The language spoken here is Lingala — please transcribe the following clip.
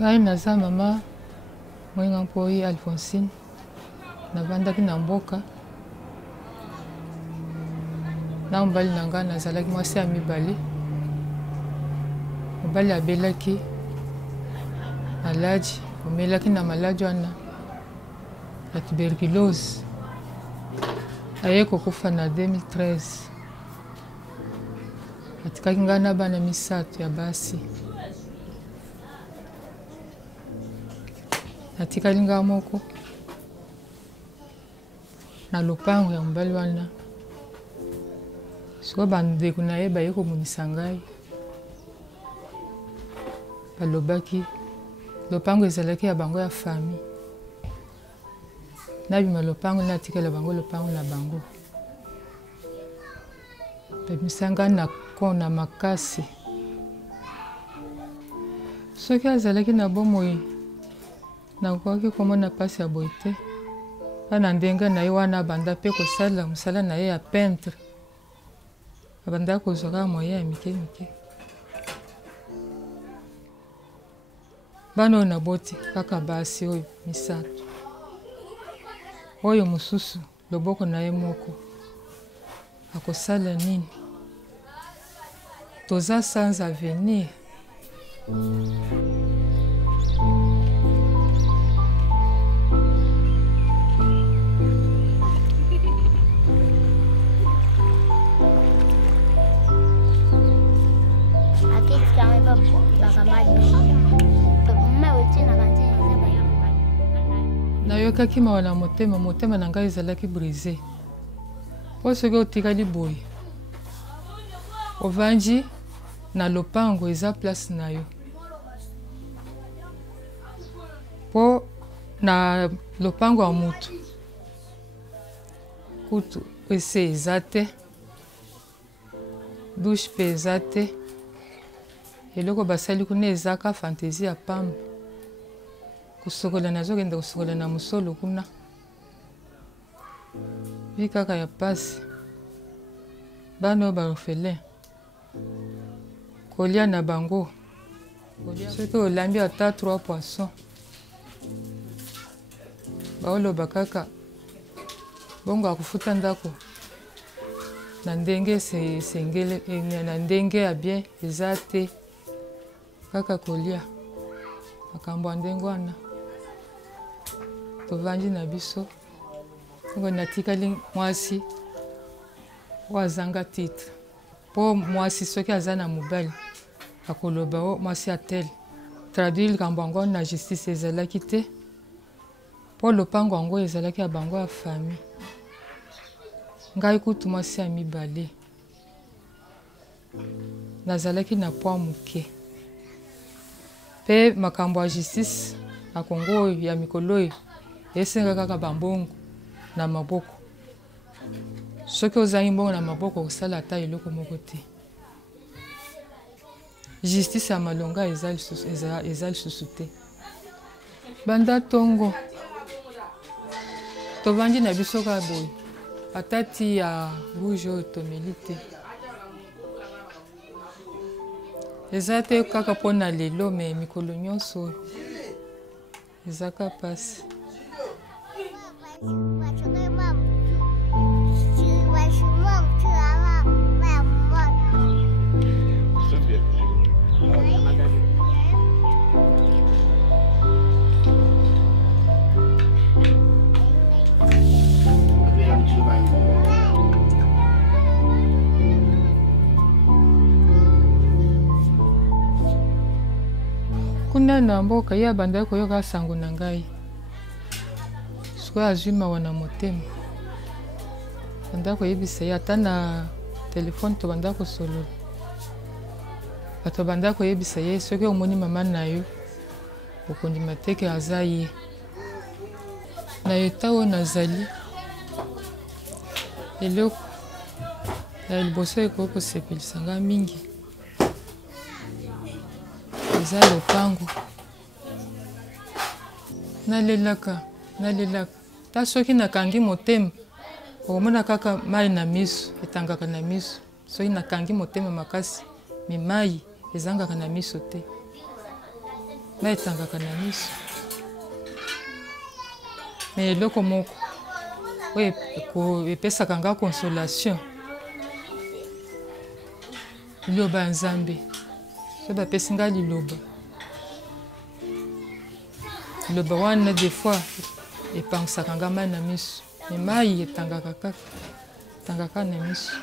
Ngai naza mama mwenga mpoi Alphonsine navandaki na mboka na mobali na ngai nazalaki mwasi ya mibale. Mobali abelaki maladi, omelaki na maladi wana ya tuberculose, aye kokufa na 2013. Atikaki ngai na bana misato ya basi. Atikali ngai moko na lopango ya mobali wana. Siko bandeko na ye baye komonisa ngai, balobaki lopango ezalaki ya bango ya famille. Nabima lopango natikala bango lopango na bango. Bamisa ngai na kona makasi. Soki azalaki na bomoi nakoki komona pasi ya boye te. Wana ndenge na ye wana abanda mpe kosala mosala na ye ya peintre. Abanda kozwaka moyen ya mike mike. Bana oyo naboti kaka basi oyo misato. Oyo mosusu loboko na ye moko akosala nini? Toza sans avenir. Nayokaki mawa na motema, motema na ngai ezalaki brisé. Po soki otikali boye ovandi na lopango eza place na yo. Po na lopango ya mutu kutu ese eza te, douche pe eza te. Eloko basali kuna ezaka fantaisie ya pamba. Kusokola nazokende kusokola na musolo kuna. Vi kaka ya pasi. Bana oyo baorphelin. Kolia na bango. Soki olambi ata 3 poissons. Baoloba kaka bongo akufuta ndako na ndenge sengele na ndenge ya bien eza te. Kaka kolia makambo ndengo wana tovandi na biso. Ngo natikali mwasi wazanga titre. Po mwasi soki aza na mobali akoloba o mwasi atel traduire kambo ngo na justice ezalaki te. Po lopango ngo ezalaki ya bango ya famille. Ngai kutu mwasi ya mibale nazalaki na poids muke. Pe makambo ya justice na Kongo ya mikolo oyo esenga kaka bambongo na maboko. Soki ozangi mbongo na maboko kosala ata eloko moko te. Justice ya malonga eza lisusu te. Banda tongo tovandi na biso kaka boye atati ya rouge oyo tomeli te. Eza te kaka pona lelo me mikolo nyonso eza ka pasi. Kuna na mboka ya banda koyoka sango na ngai. Siko azima wana motema. Banda koyebisa ya ata na telefone to banda kosolo. Bato banda koyebisa ye soki omoni mama na yo okondima teke aza ye. Na eta oyo nazali eloko ya liboso ekoki kosepelisa ngai mingi. Eza lopango. Nalelaka. Ta soki nakangi motema okomona kaka mai na miso etangaka na miso. Soki nakangi motema makasi mi mai ezangaka na miso te. mai etangaka na miso me eloko moko oyo epesaka nga consolation liloba ya Nzambe so bapesi nga liloba wana des fois epangisaka nga mai na miso me mai etangaka kaka na miso